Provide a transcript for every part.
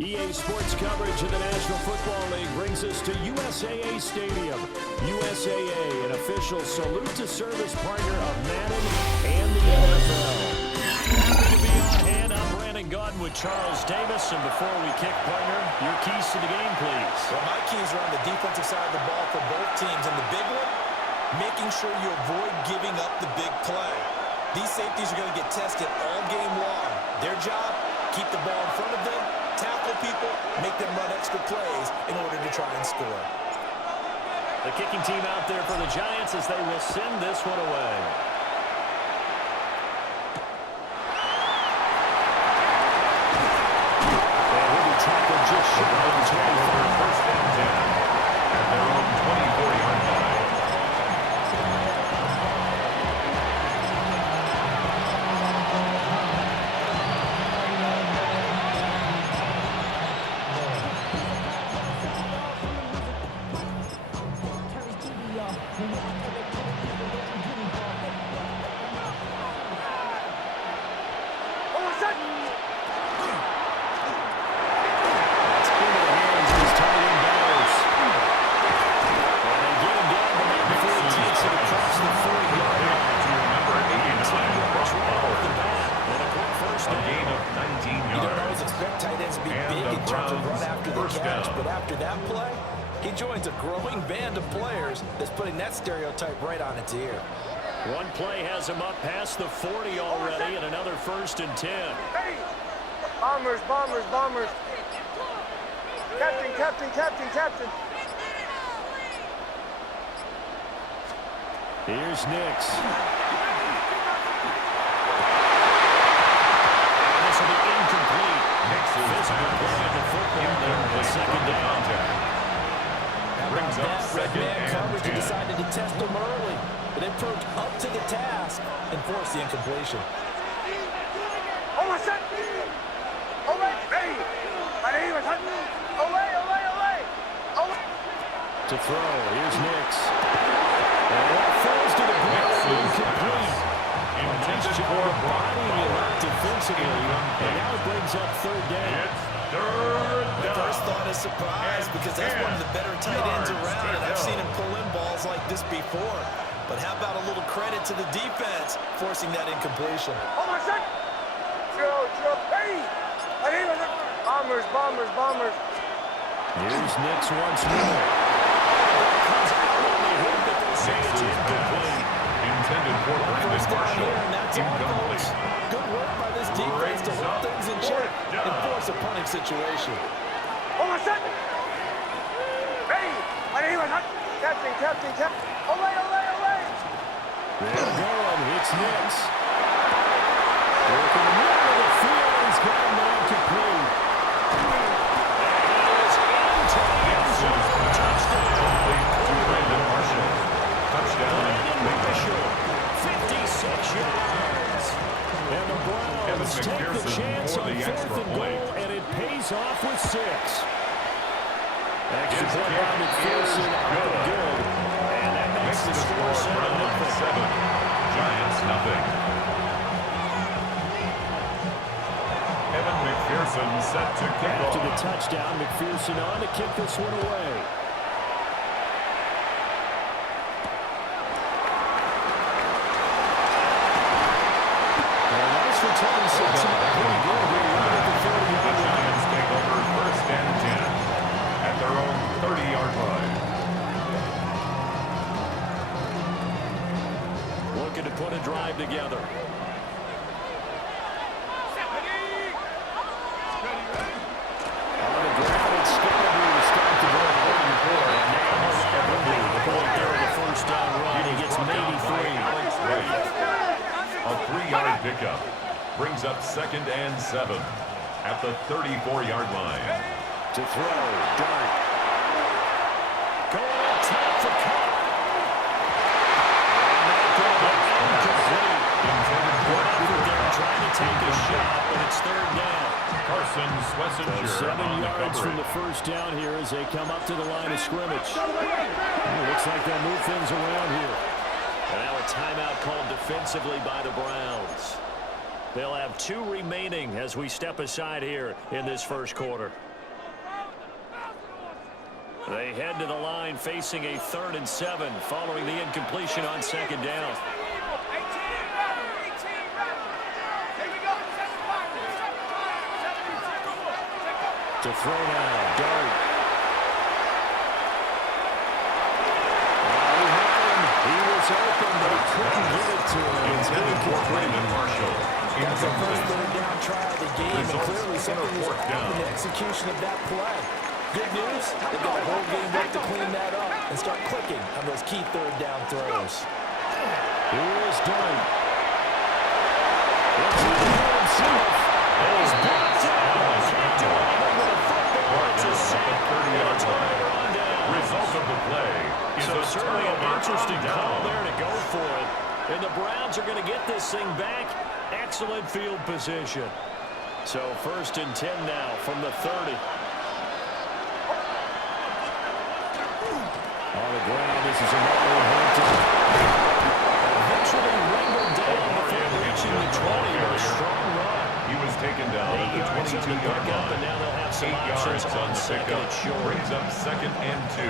EA Sports coverage of the National Football League brings us to USAA Stadium. USAA, an official salute-to-service partner of Madden and the NFL. Happy to be on hand. I'm Brandon Gaudin with Charles Davis. And before we kick, partner, your keys to the game, please. Well, my keys are on the defensive side of the ball for both teams. And the big one, making sure you avoid giving up the big play. These safeties are going to get tested all game long. Their job, keep the ball in front of them, tackle people, make them run extra plays in order to try and score. The kicking team out there for the Giants as they will send this one away. And he'll be tackled just short of the 24. First and 10 at their own 24-yard line. Stereotype right on its ear. One play has him up past the 40 already, and another 1st and 10. Hey! Bombers, bombers, bombers. Captain, captain, captain, captain. Here's Nix. This will be incomplete. Physical play of the football there on the second down. Brings up second and 10. Decided to test him early, but approached up to the task and forced the incompletion. Oh, my son! Olay! Hey! My name is Hutton! Olay, olay, olay! Olay! To throw, here's Nix. And that falls to the ground, incomplete. Intended for bodying it up defensively, and now it brings up third down. The first thought is surprise because that's one of the better tight ends around, and I've seen him pull in balls like this before. But how about a little credit to the defense forcing that incompletion? Oh, my son! Joe, hey! My name is Bombers, bombers, bombers. Here's Nix once more. Comes out on the hook, but they say it's incomplete. Intended for Brandon Marshall. Incomplete. Good work by this defense to hold things in check and force a punting situation. Oh, my son! Hey! My name is Captain, captain, captain. Olay, olay, olay! They're going. It's Nix. Working the middle of the field. He's got him incomplete. And he is into the end zone. Touchdown. To Brandon Marshall. Touchdown. Brandon Marshall. 56 yards. And the Browns take the chance on 4th and goal, and it pays off with 6. Extra point by McPherson, up and good. And that makes the score 7-0. Giants nothing. Evan McPherson set to kick off. After the touchdown, McPherson on to kick this one away. Giants take over 1st and 10 at their own 30-yard line. Looking to put a drive together. On the ground, it's Scalabry to start the ball. And now Scalabry, the point there in the 1st down run. He gets maybe 3. A 3-yard pickup brings up 2nd and 7 at the 34-yard line. To throw, Dart. Going up top for Cup. Trying to take a shot, but it's 3rd down. Carson Swessinger 7 yards from the 1st down here as they come up to the line of scrimmage. It looks like they'll move things around here. And now a timeout called defensively by the Browns. They'll have 2 remaining as we step aside here in this first quarter. They head to the line facing a 3rd and 7 following the incompletion on 2nd down. To throw now, Dart. He was open, but he couldn't get it to him. Intended for Brandon Marshall. That's the first 3rd down try of the game, and clearly something was off in the execution of that play. Good news, they've got a whole game left to clean that up and start clicking on those key 3rd down throws. Here's Dart. Let's see himself. He's blocked out. Result of the play is so a certainly an turnover interesting on call down. there to go for it. And the Browns are going to get this thing back. Excellent field position. So 1st and 10 now from the 30. On the ground, this is a Hampton. Eventually wrangled down before reaching the 20. A strong run. He was taken down at the 22-yard line. And now they'll have some 8 options yards on the 2nd pickup. and short. Brings up 2nd and 2.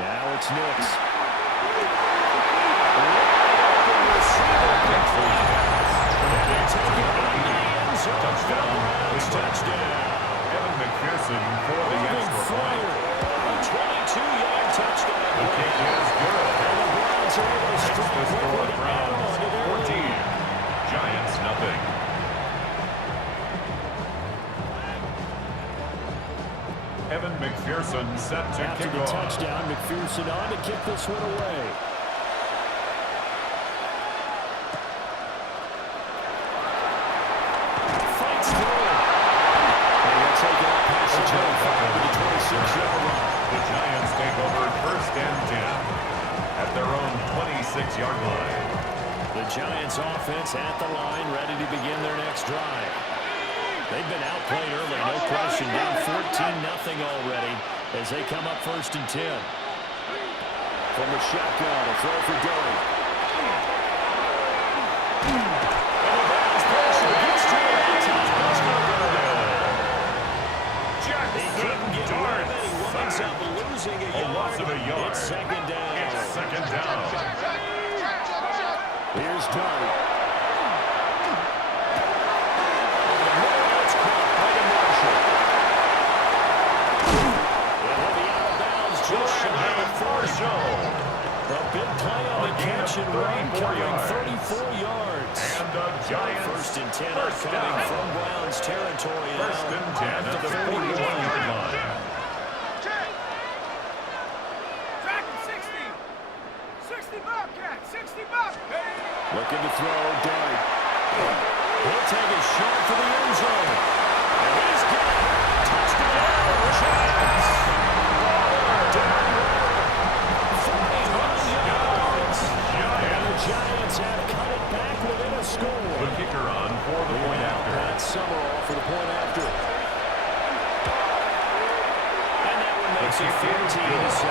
Now it's Nix. Touchdown. Evan McPherson for the extra point. A 22-yard touchdown. The kick is good. And the Browns are able to Makes strike the score quickly to add Browns on to their 14. lead. Giants nothing. Evan McPherson set to After kick the off. touchdown, McPherson on to kick this one away. Fights through it. And he'll take it up past the 25 to the 26-yard line. The Giants take over 1st and 10 at their own 26-yard line. The Giants offense at the line, ready to begin their next drive. They've been outplayed early, no question. Down 14-0 already as they come up 1st and 10. From the shotgun, a throw for Dory. And the Browns pressure gets to it. He couldn't get rid of it. He winds up losing a yard. Loss of a yard. It's 2nd down. It's 2nd down. Here's Dart. A big play on the catch and run, covering 34 yards. And the Giants 1st and 10 first coming down. from Browns territory. 1st and 10 at the 41-yard line. Track him, 60. 60 Bobcat, 60 Bobcat. Looking to throw, Dart. He'll take a shot for the end zone. And he's got it. Touchdown, Giants. Giants have cut it back within a score. The kicker on for the point after. That's Summerall for the point after. And that one makes it 14-7.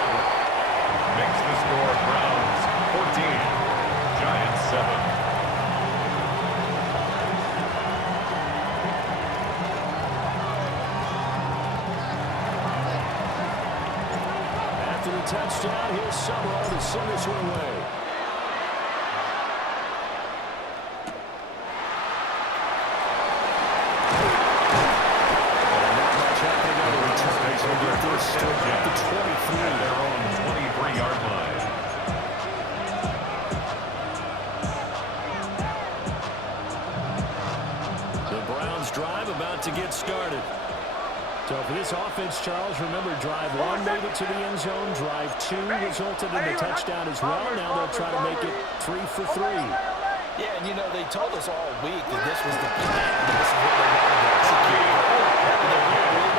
Makes the score Browns 14, Giants 7. After the touchdown, here's Summerall to send this one away. At their own 23-yard line. The Browns drive about to get started. So for this offense, Charles, remember drive 1 made it to the end zone. Drive 2 resulted in a touchdown as well. Now they'll try to make it 3 for 3. Yeah, and you know, they told us all week that this was the plan, and this is what they wanted to execute. And they're really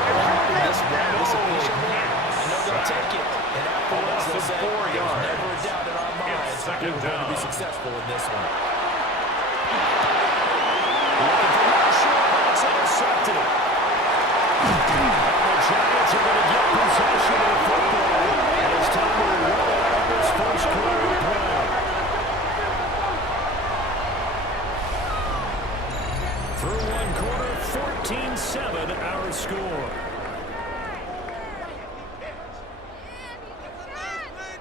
this official plan. I know they'll take it, and afterwards they'll say, there's never a doubt in our minds that we're going to be successful in this one. Looking for Marshall. That's intercepted. And the Giants are going to get possession of the football. And it's time to 7 our score.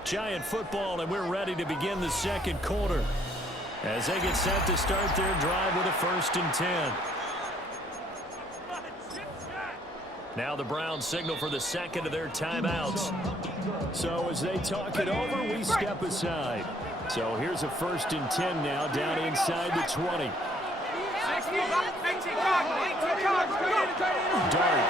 Giant football, and we're ready to begin the second quarter as they get set to start their drive with a 1st and 10. Now the Browns signal for the second of their timeouts. So as they talk it over, we step aside. So here's a 1st and 10 now down inside the 20. Dart.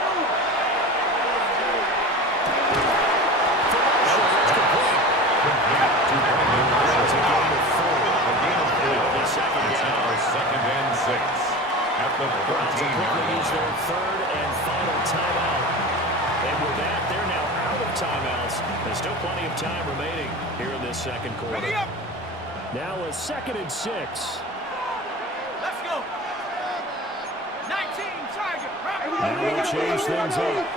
Second and 6 at the 14-yard line. Use their 3rd and final timeout. And with that, they're now out of timeouts. There's still plenty of time remaining here in this second quarter. Now a 2nd and 6. Let's go. 19 target. Now we'll change things up.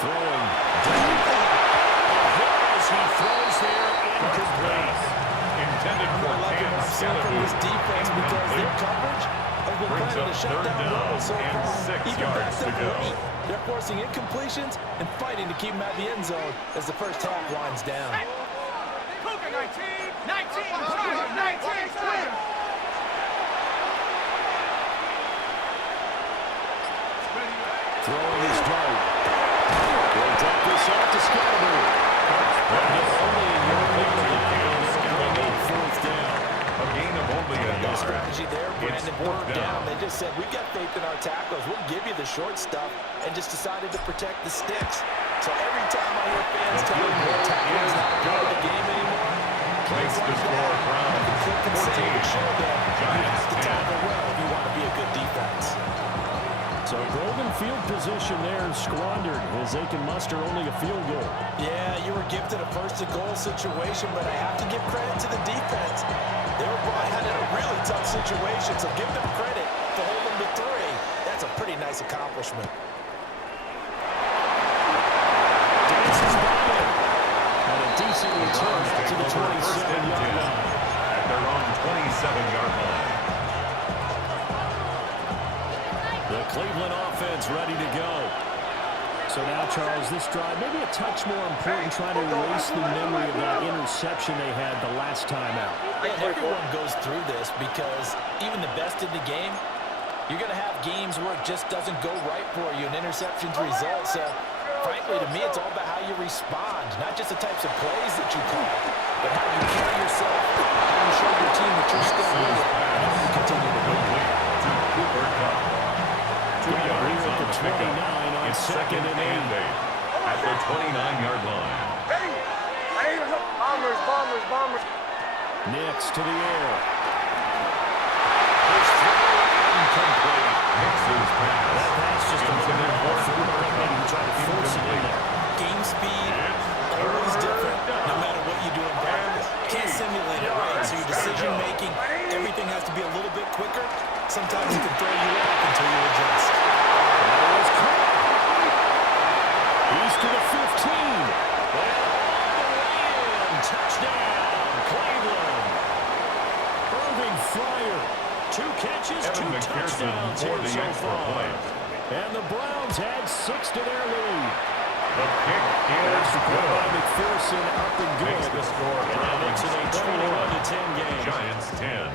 Throwing. He throws there incomplete. Intended for Kansas City. From this defense because their coverage has been playing at a shutdown level so far. Even backed up late. They're forcing incompletions and fighting to keep them at the end zone as the first half winds down. Cougar 19 target. 19 target. Throwing his dart. Will drop this off to Scotty. A gain of only a No yard. strategy there, Brandon. Fourth down. They just said, we've got faith in our tackles. We'll give you the short stuff, and just decided to protect the sticks. So every time I hear fans tell me their tackle is not part of the game anymore, Place to score, Browns. click and say it show them you Giants have to 10. tackle well if you want to be a good defense. So golden field position there squandered as they can muster only a field goal. Yeah, you were gifted a first-and-goal situation, but I have to give credit to the defense. They were brought in a really tough situation, so give them credit for holding them to 3. That's a pretty nice accomplishment. Dances by it. And a decent return to the 27-yard line. At their own 27-yard line. The Cleveland offense ready to go. So now, Charles, this drive maybe a touch more important, trying to erase the memory of that interception they had the last time out. Yeah, everyone goes through this because even the best in the game, you're going to have games where it just doesn't go right for you, and interceptions result. So, frankly, to me, it's all about how you respond, not just the types of plays that you call, but how you carry yourself, how you show your team that you're still with it, and how you continue to win. To Cooper Cup. 2 yards on the pickup. It's 2nd and 8 at the 29-yard line. Ready? Bombers. Knicks to the air. His throw incomplete. Nix's pass. That pass just a little bit more forward. Maybe you try to force it in there. Game speed, always different, no matter what you do in practice. Can't simulate it, right? So your decision-making, everything has to be a little bit quicker. Sometimes it can throw you off until you adjust. He's to the 15. And touchdown, Cleveland. Irving Fryer. 2 catches, Evan 2 McPherson touchdowns for here the so extra far. point. And the Browns add 6 to their lead. The kick There's is the goal by good. McPherson up and good. Makes the score And that makes it a 21-10 game. Giants 10.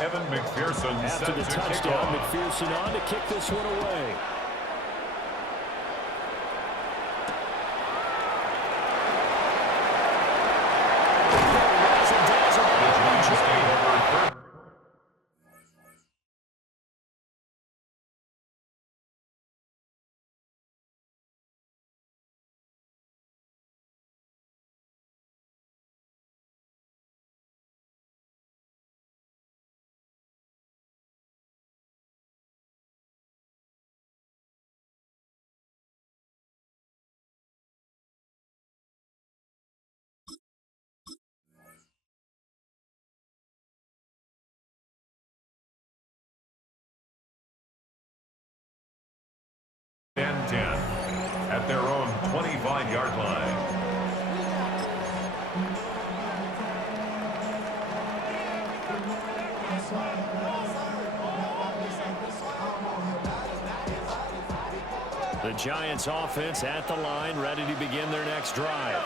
Evan McPherson After set the to kick touchdown, off. McPherson on to kick this one away. And 10. at their own 25-yard line. The Giants offense at the line, ready to begin their next drive.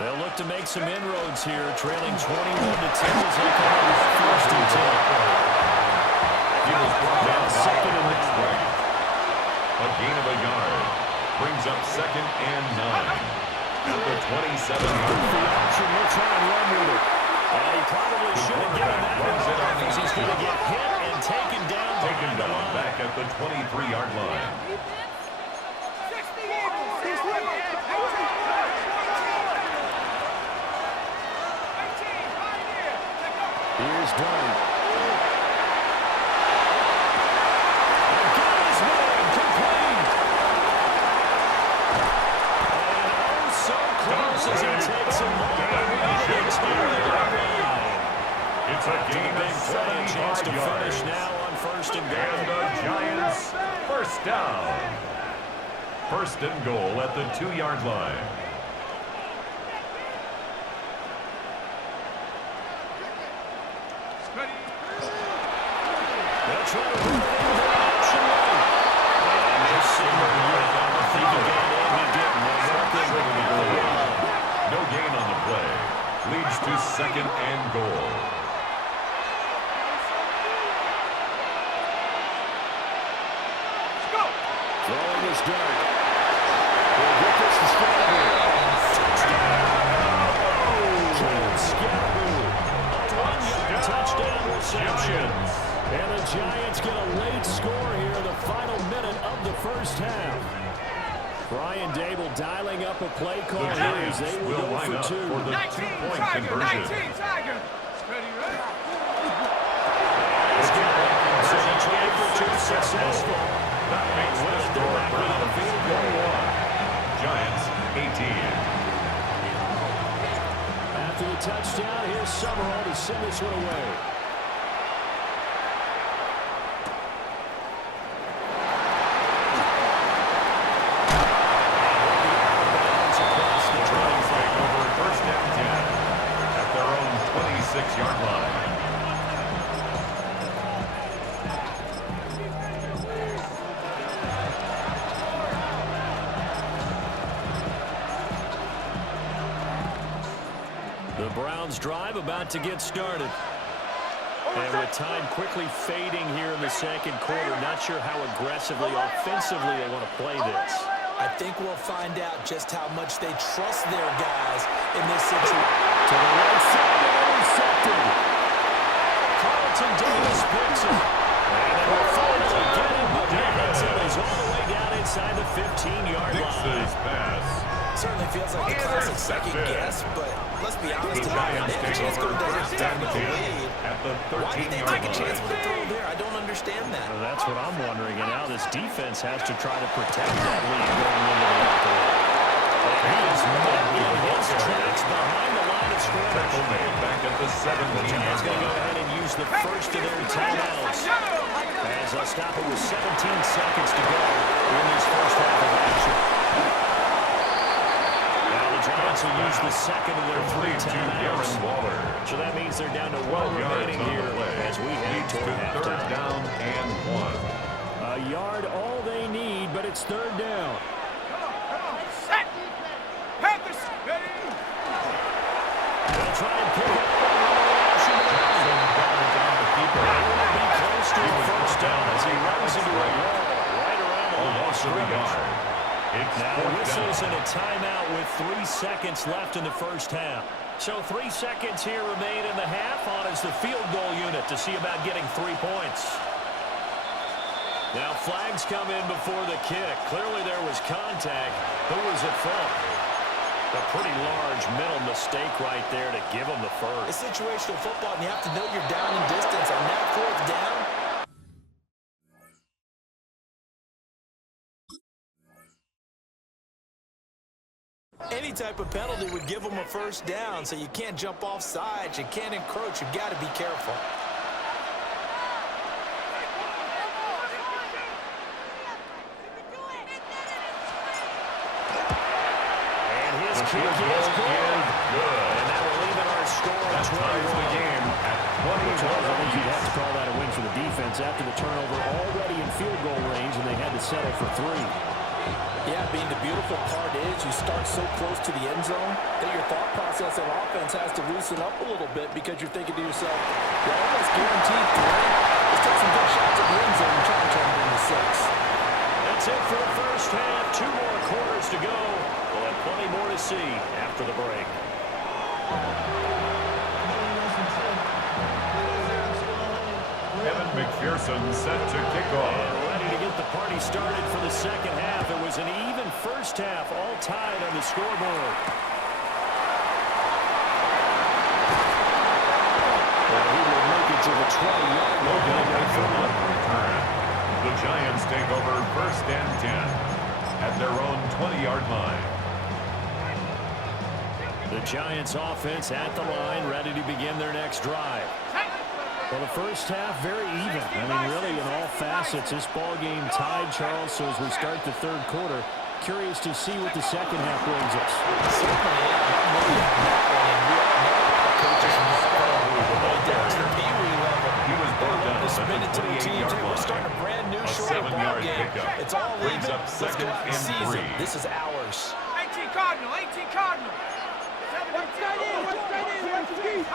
They'll look to make some inroads here, trailing 21-10 as they come up with first and 10. Now second and 9. A gain of a yard brings up second and 9 at the 27-yard line. The option, we'll try and run with it. And he probably should have given that one off as he's going to get hit and taken down. Taken down back at the 23-yard line. Here's Dunn. It's a gain of 75 to yards. finish now on first and goal. And the Giants first down. First and goal at the 2-yard line. They'll try to run it into the option lane. And they simmer here. I think he got in. He didn't. No gain on the play. Leads to second and goal. Throwing his dart. He'll get this to Scalaboo. Touchdown! James Scalaboo. A 1-yard touchdown reception. And the Giants get a late score here in the final minute of the first half. Brian Dable dialing up a play call The here as Giants they will will go line for up 2. for the 2-point conversion. 19 Tiger. Ready, ready. It's good. Try for 2 successful. That makes the score Browns 21. Giants 18. After the touchdown, here's Summerall to send this one away. First and 10 at their own 26-yard line. The Browns drive about to get started. And with time quickly fading here in the second quarter, not sure how aggressively, offensively they want to play this. I think we'll find out just how much they trust their guys in this situation. To the right side and intercepted. Carlton Davis picks it. And they will finally get him, but Madison is all the way down inside the 15-yard line. Dix's pass. Certainly feels like the classic second guess, but let's be honest The about it. Giants They have a take chance over going to first halftime and with a 10 lead. at the Why did they 13-yard take a chance line. with the throw there? I don't understand that. Well, that's what I'm wondering. And now this defense has to try to protect that lead going into the locker room. He is met in his tracks behind the line of scrimmage. Tackle made back at the 17-yard Giants going to go line. ahead and use the first of their timeouts. As they'll stop it with 17 seconds to go in this first half of action. Now the Giants will use the second of their 3 To timeouts. Darren Waller. So that means they're down to 12 1 yards remaining on here the play. as we head Leads toward to third halftime. down and 1. A yard all they need, but it's third down. Set. Panthers. Ready. They'll try and pick it up and run the option down the keeper. They will be close to a first down as he runs into a wall right around the line of scrimmage. Now whistles and a timeout with 3 seconds left in the first half. So 3 seconds here remain in the half on as the field goal unit to see about getting 3 points. Now flags come in before the kick. Clearly there was contact. Who was it from? A pretty large mental mistake right there to give him the first. It's situational football, and you have to know you're down in distance. On that fourth down, any type of penalty would give them a first down, so you can't jump off sides. You can't encroach. You've got to be careful. This kick is good. And that will even our score at 21. The game at 21. I think you'd have to call that a win for the defense after the turnover already in field goal range, and they had to settle for 3. Yeah, Bean, the beautiful part is you start so close to the end zone that your thought process on offense has to loosen up a little bit because you're thinking to yourself, you're almost guaranteed 3. Let's take some good shots at the end zone and try and turn it into 6. That's it for the first half. 2 more quarters to go. We'll have plenty more to see after the break. Kevin McPherson set to kick off. And ready to get the party started for the second half. It was an even first half, all tied on the scoreboard. Well, he will make it to the 20-yard line. The Giants take over 1st and 10 at their own 20-yard line. The Giants offense at the line, ready to begin their next drive. Well, the first half, very even. I mean, really, in all facets, this ball game tied, Charles. So as we start the third quarter, curious to see what the second half brings us. He was brought down at the 28-yard line. We're starting a brand new short ball game. It's all even. Let's go out and seize it. This is ours. 18 Cardinal, 18 Cardinal. What's that in? What's that in? What's the key?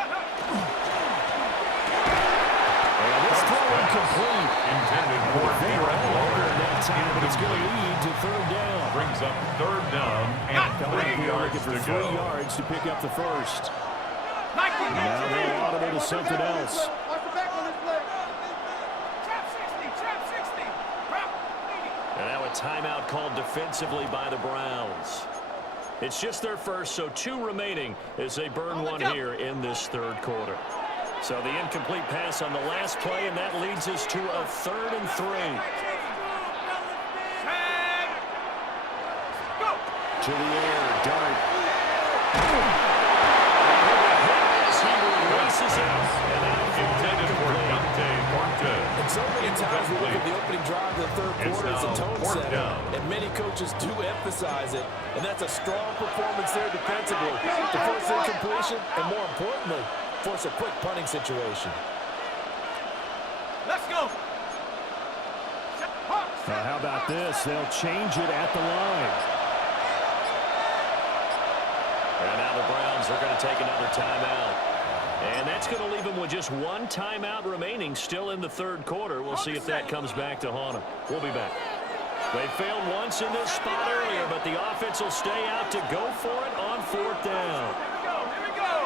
This throw incomplete. Intended for direct longer. That time, but it's going to lead to 3rd down. Brings up 3rd down and 3 yards for to 3 go. yards to pick up the first. 19, Now they'll audible to something else. Watch the back on this play. Trap 60, trap 60. Trap 80. And now a timeout called defensively by the Browns. It's just their first, so 2 remaining as they burn one here in this third quarter. So the incomplete pass on the last play, and that leads us to a 3rd and 3. Go. To the air, Dart. Races out, and Intended for Dante Martin. And so many times we look at the opening drive of the third quarter as a tone fourth setter, down. and many coaches do emphasize it, and that's a strong performance there defensively to force incompletion, and more importantly, force a quick punting situation. Let's go. How about this? They'll change it at the line. And now the Browns are going to take another timeout. And that's going to leave them with just 1 timeout remaining still in the third quarter. We'll see if that comes back to haunt them. We'll be back. They failed once in this spot earlier, but the offense will stay out to go for it on 4th down. Here we go.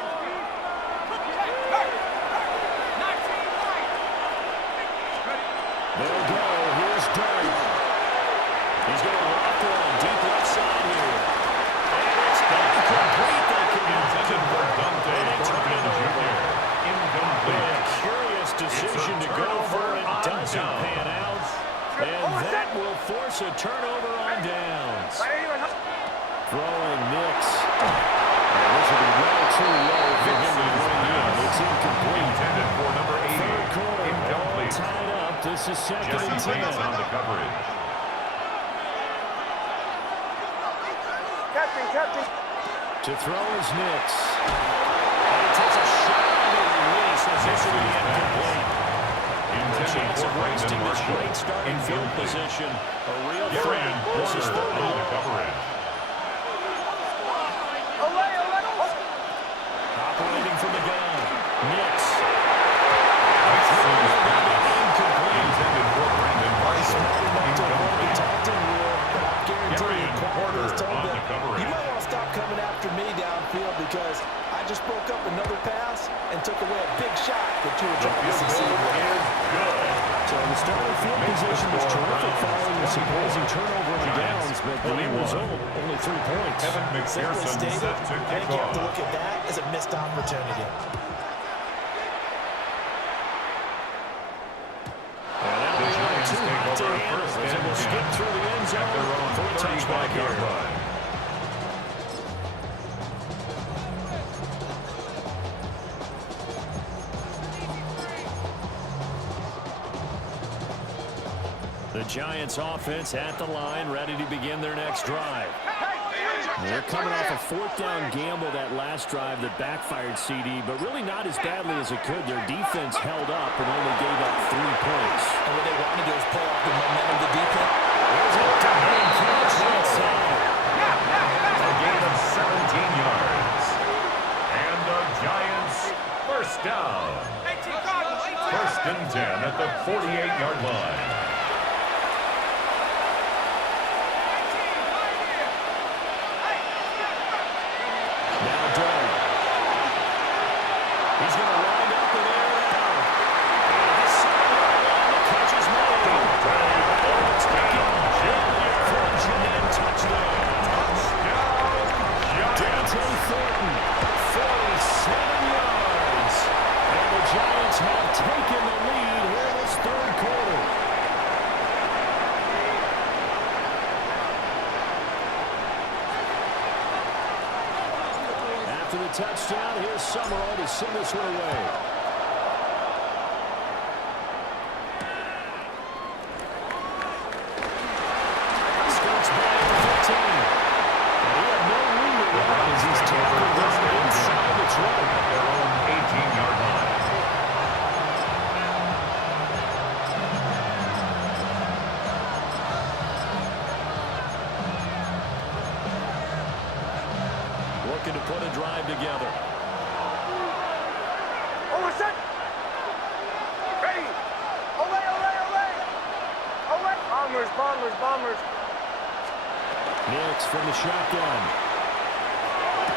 They'll go. Here's Dart. He's going to walk one deep left side here. And it's incomplete. Intended for Dante Martin Jr. Incomplete. A curious decision to go for it. Doesn't pan out. And that will force a turnover on downs. Throwing Nix. And this will be well too low for him to bring in. It's incomplete. Intended for number 80. Third quarter, all Incomplete. tied up. This is 2nd and Jesse 10. Bates on the coverage. Captain. To throw is Nix. And he takes a shot on the release. This will be incomplete. The chance of wasting this great starting field position. A real threat. This is 3rd on the down. coverage. Operating from the gun. Nix. Intended for Brandon Marshall. You might want to stop coming after me downfield because I just broke up another pass and took away a big shot that you were trying to succeed with. So the starting field position was terrific following the surprising turnover on downs, but the end result, only 3 points. Kevin Simply McPherson stated, set to I kick think you have to off. look at that as a missed opportunity. And that The Giants too take hot to over handle 1st as it and will 10 skip through the end at zone their own for a touchback 35-yard here. line. The Giants offense at the line, ready to begin their next drive. Hey, They're coming off a fourth down gamble that last drive that backfired, CD, but really not as badly as it could. Their defense held up and only gave up 3 points. And what they want to do is pull off the momentum of the defense. There's a diving catch outside. A gain of 17 yards. And the Giants first down. First and 10 at the 48-yard line. He's going to wind up and air it out. The catch is made. It's down. Touchdown. Dante Thornton, 47 yards. And the Giants have taken the lead here in this third quarter. After the touchdown, here's Summerall to send this one away. Skirts back to 15. And he had no room to run as he's tackled down inside the 20. Their own 18-yard line. Looking to put a drive together. Over set. Ready. Away, away, away. Away. Bombers, bombers, bombers. Nix from the shotgun.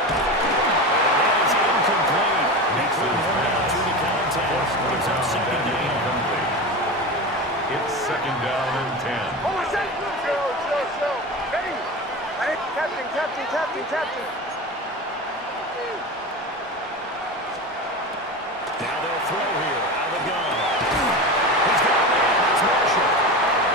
That is incomplete. Nix will hold out through the contact. Brings up second down. It's second down and 10. Over set. Chill. Ready. Captain. Now they'll throw here. Out of the gun. He's got it. It's Marshall.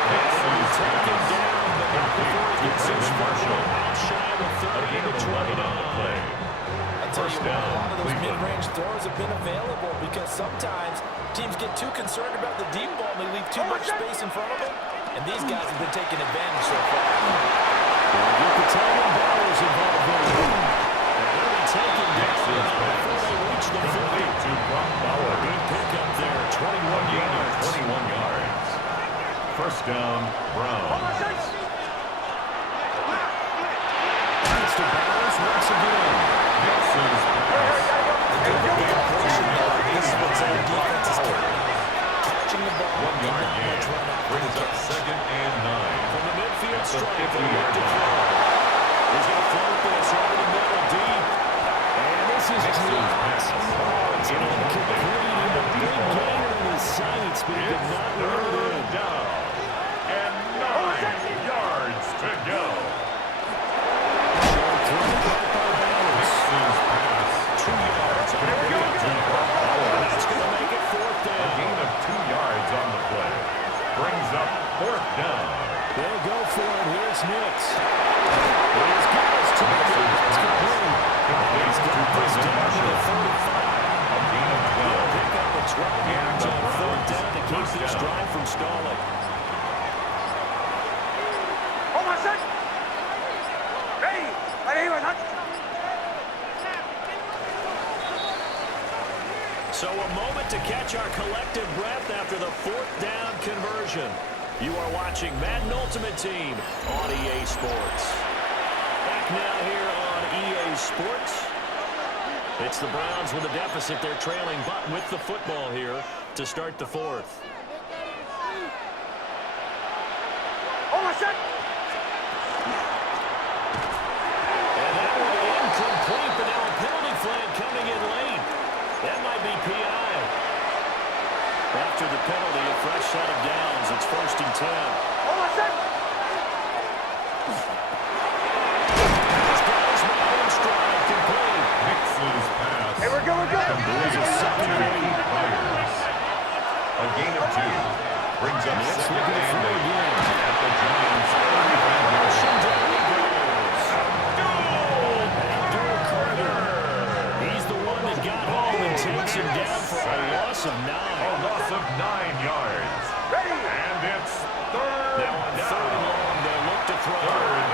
He's taken down, but not before he gets his Marshall. Outshy of the 30 to 29. I tell you what, a lot of those mid-range throws have been available because sometimes teams get too concerned about the deep ball and they leave too much space in front of them. And these guys have been taking advantage so far. We'll get the tight end Bowers involved here. They'll be taken down before they reach the 50. Good pickup there, 21 yards. 21 yards. First down, Browns. Pass to Bowers once again. Nixon's pass. This is what's our defense is counting. Catching the ball. 1 yard gain. Brings up second and 9. From the midfield That's a stripe. 50-yard line. He's going to float this over the middle deep. And this is dropped. It's incomplete. A big gainer in his sights, but he did not run it in. Down. And 9 yards to go. Short throw caught by Bowers. Nixon's pass. 2 yards. Complete to Bowers. That's going to make it fourth A down. gain of 2 yards on the play. Brings up fourth down. They'll go for it. Here's Nix. Here's Gibbs to the It's complete. He's got this down to the 45. A gain of 12. Pick up a 12 yards on third down to keep this drive from stalling. Over set. Ready. So a moment to catch our collective breath after the fourth down conversion. You are watching Madden Ultimate Team on EA Sports. Back now here on EA Sports. It's the Browns with a deficit. They're trailing, but with the football here to start the fourth. Over set. And that one incomplete, but now a penalty flag coming in late. That might be PI. After the penalty, a fresh set of downs. It's first and 10. Over set. He's got his man in stride, complete. Nixon's pass. Hey, we're good. There's a second and 8. A gain of 2. Brings up Nix second looking to and throw 8 again. at the Giants' 35-yard Rushing line. down he goes. Abdul Carter. He's the one that got home and takes him down for a loss of 9. A loss of 9 yards. Ready. And it's third Now on down. third and long, they'll look to throw. Third and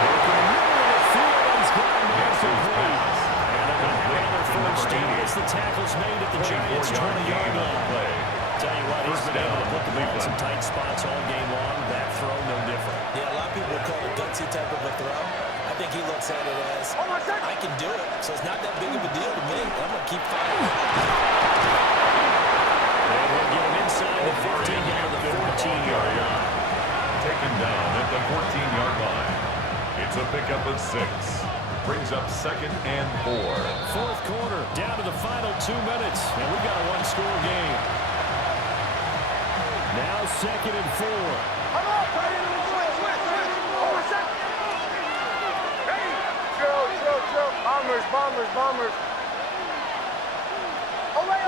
They can ruin First down. Put the ball in some tight spots all game long. That throw, no different. Yeah, a lot of people call it gutsy type of a throw. I think he looks at it as, I can do it, so it's not that big of a deal to me. I'm going to keep firing. And we'll get him inside the 15 down to the 14-yard line. Taken down at the 14-yard line. It's a pickup of 6. Brings up 2nd and 4. Fourth quarter, down to the final 2 minutes, and we've got a one-score game. Now 2nd and 4. Come on, buddy. Hold a second. Hey, chill. Bombers. Olay.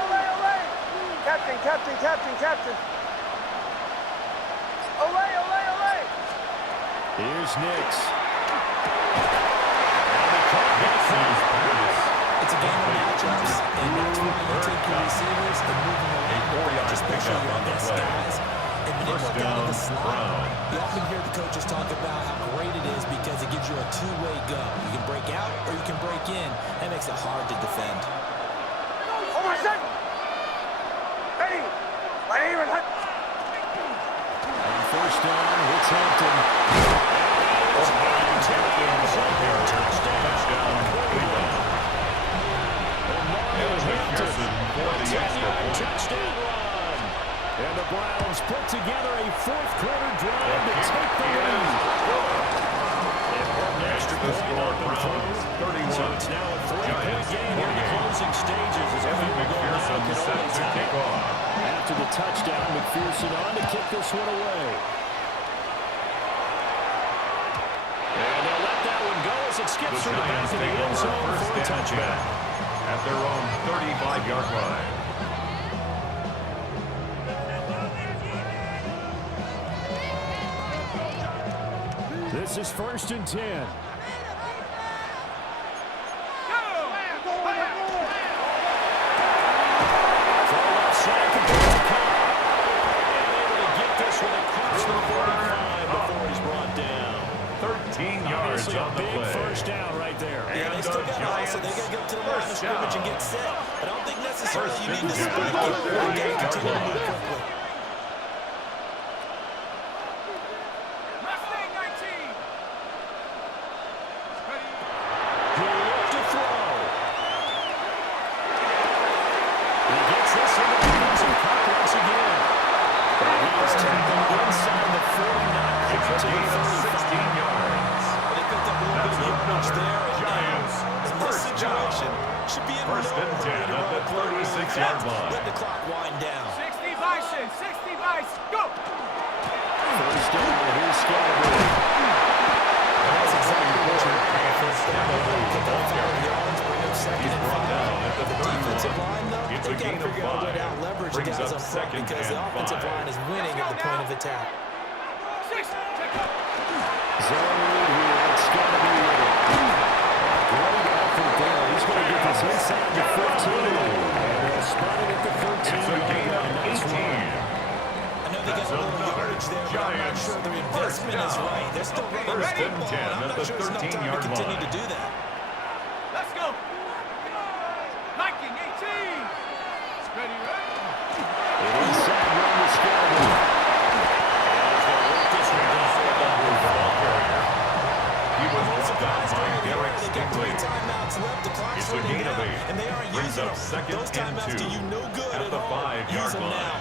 Captain. Olay. Here's Nix. It's a game of matchups, and that's why you take your receivers and move them around, especially your best guys, and then work out of the slot. You often hear the coaches talk about how great it is because it gives you a two-way go. You can break out or you can break in. That makes it hard to defend. Hold on a second. Hey, my name is Hunt. On first down, it's Hampton. Touchdown, Cleveland. Touchdown run. And the Browns put together a fourth quarter drive to take the lead. Extra point up and through. So it's now a 3-point game in the closing stages as McPherson set to kick off. After the touchdown, McPherson on to kick this one away. And they'll let that one go as it skips through the back of the end zone for a touchback. At their own 35-yard line. This is 1st and 10. On the play. First down right there. Yeah, they still got it, so they got to get to the line of scrimmage and get set. But I don't think necessarily you need to spike it. They got to continue to move quickly. Mustang 19. He looked to throw. He gets this into the defensive cut once again. He is tackled inside the 49 to the 16 yards. They picked up a little bit of yardage there. Giants. In this situation, should be in 1st and 10 at the 36-yard line. Let the clock wind down. 60 Bison, go! First down, here's Scalabrini. That's exactly what you're looking for. Pick up 4 yards, bring up 2nd and 5. at the Defensive line, though, It's they a got gain to of figure out a way to 5. out-leverage Brings guys up up front 2nd because the and offensive 5. line is winning at the point of attack. Zone read here. It's got to be with it. Great effort there. He's going to get this inside the 15. And they'll spot it at the 13. It's a gain of 18. I know they got a little yardage there, but I'm not sure their investment is right. They're still running the First and football, 10 and I'm at not the sure it's enough time to 13-yard continue line. to do that. Let's go! Viking 18! Ready? Inside run to Scalabrini. He was brought down by Derek They got 3 Stingley. timeouts left. The clock's It's a running gain of down, 8. and they aren't Brings using up them. 2nd Those and timeouts 2 do you no good at at the all. 5-yard Use them line. now.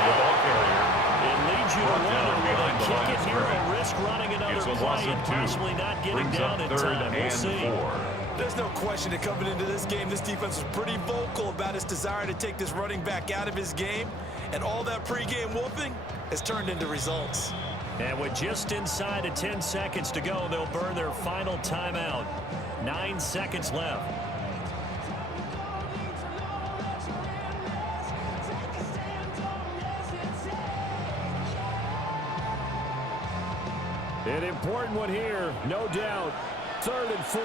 It leads you to Brought wonder, down will behind they the kick line it of here or scrimmage. risk running another It's a play loss of and 2. possibly not getting Brings down up in 3rd time? We'll and see. 4. There's no question that coming into this game, this defense was pretty vocal about its desire to take this running back out of his game. And all that pregame whooping has turned into results. And with just inside of 10 seconds to go, they'll burn their final timeout. 9 seconds left. An important one here, no doubt. 3rd and 4.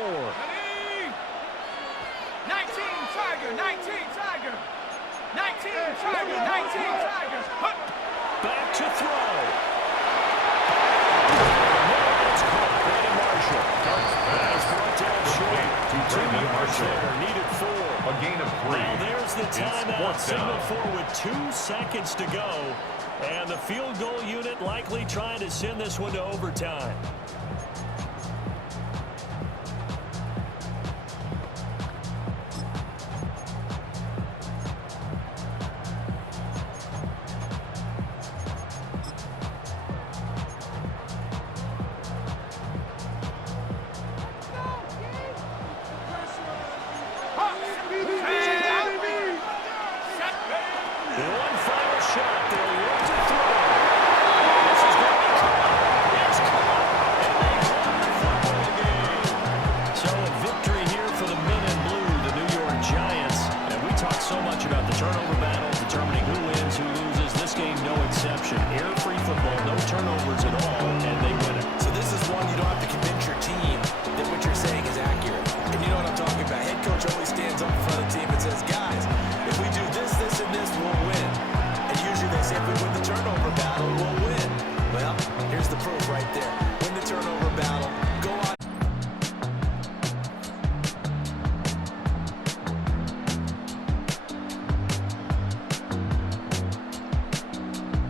19 Tiger, 19 Tiger. 19 Tiger, 19 Tiger. Hunt. Back to throw. It's caught. Brandon Marshall. That is brought down short. yards there. Needed 4. A gain of 3. Now there's the It's timeout fourth signal down. for with 2 seconds to go. And the field goal unit likely trying to send this one to overtime.